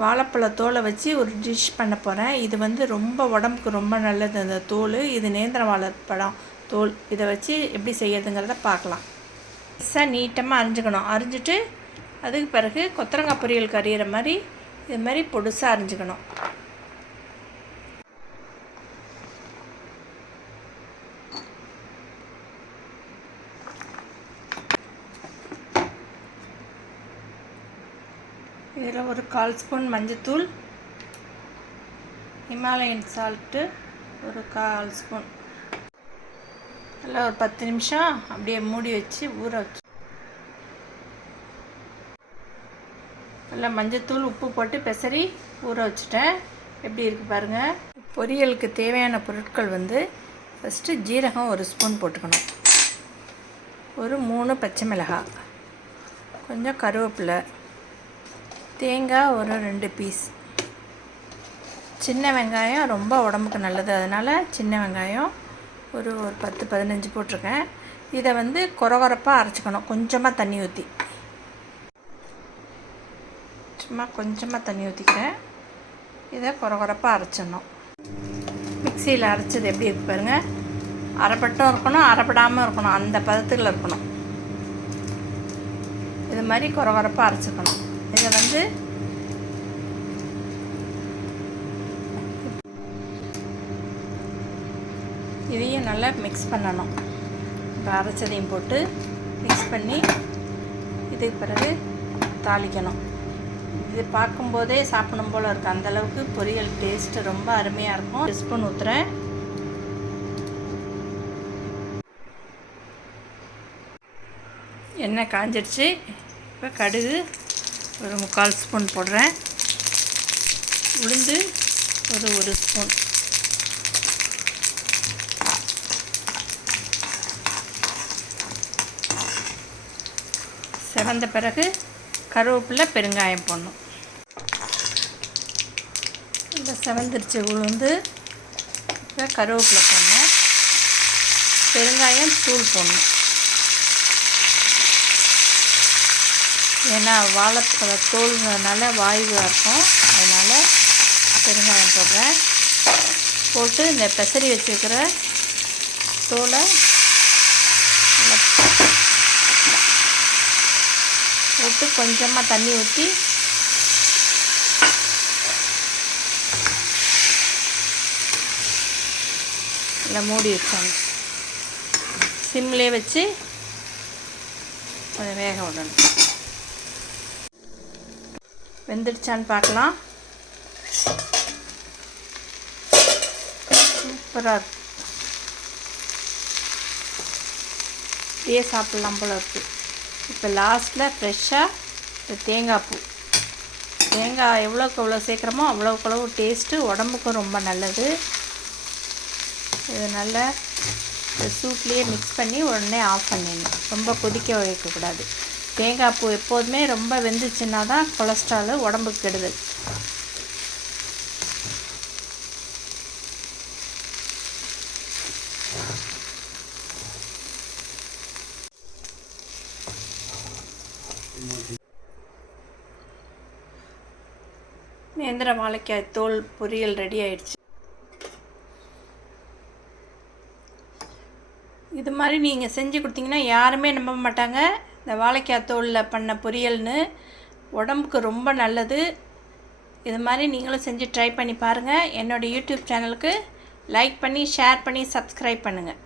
வாழைப்பழ தோலை வச்சு ஒரு டிஷ் பண்ண போகிறேன். இது வந்து ரொம்ப உடம்புக்கு ரொம்ப நல்லது. அந்த தோல் இது நேந்திர வாழைப்பழம் தோல். இதை வச்சு எப்படி செய்யறதுங்கிறத பார்க்கலாம். நீட்டமாக அரிஞ்சுக்கணும். அரிஞ்சிட்டு அதுக்கு பிறகு கொத்தரங்காய் பொரியலுக்கு அரியிற மாதிரி இது மாதிரி பொடுசாக அரிஞ்சுக்கணும். இதில் ஒரு 1/4 ஸ்பூன் மஞ்சத்தூள், ஹிமாலயன் சால்ட்டு ஒரு 1/4 ஸ்பூன், நல்லா ஒரு 10 நிமிஷம் அப்படியே மூடி வச்சு ஊற வச்சு நல்லா மஞ்சத்தூள் உப்பு போட்டு பெசரி ஊற வச்சுட்டேன். எப்படி இருக்குது பாருங்கள். பொரியலுக்கு தேவையான பொருட்கள் வந்து ஃபஸ்ட்டு ஜீரகம் 1 ஸ்பூன் போட்டுக்கணும், ஒரு 3 பச்சை மிளகாய், கொஞ்சம் கருவேப்பிலை, தேங்காய் ஒரு 2 பீஸ், சின்ன வெங்காயம் ரொம்ப உடம்புக்கு நல்லது, அதனால் சின்ன வெங்காயம் ஒரு 10-15 போட்டிருக்கேன். இதை வந்து கொரகொரப்பாக அரைச்சிக்கணும். கொஞ்சமாக தண்ணி ஊற்றி, சும்மா கொஞ்சமாக தண்ணி ஊற்றிக்கிறேன். இதை கொரகொரப்பாக அரைச்சிடணும். மிக்சியில் அரைச்சது எப்படி இருக்கு பாருங்கள். அரைப்பட்டும் இருக்கணும், அரைப்படாமல் இருக்கணும், அந்த பதத்தில் இருக்கணும். இது மாதிரி கொரகொரப்பாக அரைச்சிக்கணும். இதை வந்து இதையும் நல்லா மிக்ஸ் பண்ணணும். இப்போ அரைச்சதையும் போட்டு மிக்ஸ் பண்ணி இதுக்கு பிறகு தாளிக்கணும். இது பார்க்கும்போதே சாப்பிடும் போல் இருக்குது. அந்தளவுக்கு பொரியல் டேஸ்ட்டு ரொம்ப அருமையாக இருக்கும். 1 ஸ்பூன் ஊற்றுறேன். எண்ணெய் காஞ்சிடுச்சு. இப்போ கடுகு ஒரு 3/4 ஸ்பூன் போடுறேன். உளுந்து ஒரு 1 ஸ்பூன், செவந்த பிறகு கருவேப்பிலை, பெருங்காயம் போடணும். இந்த செவந்துருச்சு உளுந்து. இப்போ கருவேப்பிலை போடணும், பெருங்காயம் தூள் போடணும். ஏன்னா வாழைப்பழ தோல்னால வாயுவாக இருக்கும், அதனால் பெருங்காயம் போடுறேன். போட்டு இந்த பெசரி வச்சுருக்கிற தோலை போட்டு கொஞ்சமாக தண்ணி ஊற்றி நல்லா மூடி வச்சாங்க. சிம்லேயே வச்சு அதை வேக விடணும். வெந்துடுச்சான்னு பார்க்கலாம். சூப்பராக இருக்கு. இதே சாப்பிட்லாம் போல் இருக்குது. இப்போ லாஸ்ட்டில் ஃப்ரெஷ்ஷாக தேங்காய் பூ, தேங்காய் எவ்வளோக்கு எவ்வளோ சேர்க்குறோமோ அவ்வளோக்கு அவ்வளோ டேஸ்ட்டு, உடம்புக்கும் ரொம்ப நல்லது. இது நல்லா இந்த சூப்லேயே மிக்ஸ் பண்ணி உடனே ஆஃப் பண்ணிடணும். ரொம்ப கொதிக்க வைக்கக்கூடாது. தேங்காய் பூ எப்போதுமே ரொம்ப வெந்துச்சுன்னா தான் கொலஸ்ட்ராலு உடம்புக்கு கெடுதல். நேந்திர வாழைக்காய் தோல் பொரியல் ரெடி ஆயிடுச்சு. இது மாதிரி நீங்கள் செஞ்சு கொடுத்தீங்கன்னா யாருமே நம்ப மாட்டாங்க, இந்த வாழைக்காய் தோலில் பண்ண பொரியல்னு. உடம்புக்கு ரொம்ப நல்லது. இது மாதிரி நீங்களும் செஞ்சு ட்ரை பண்ணி பாருங்கள். என்னோடய யூடியூப் சேனலுக்கு லைக் பண்ணி, ஷேர் பண்ணி, சப்ஸ்கிரைப் பண்ணுங்கள்.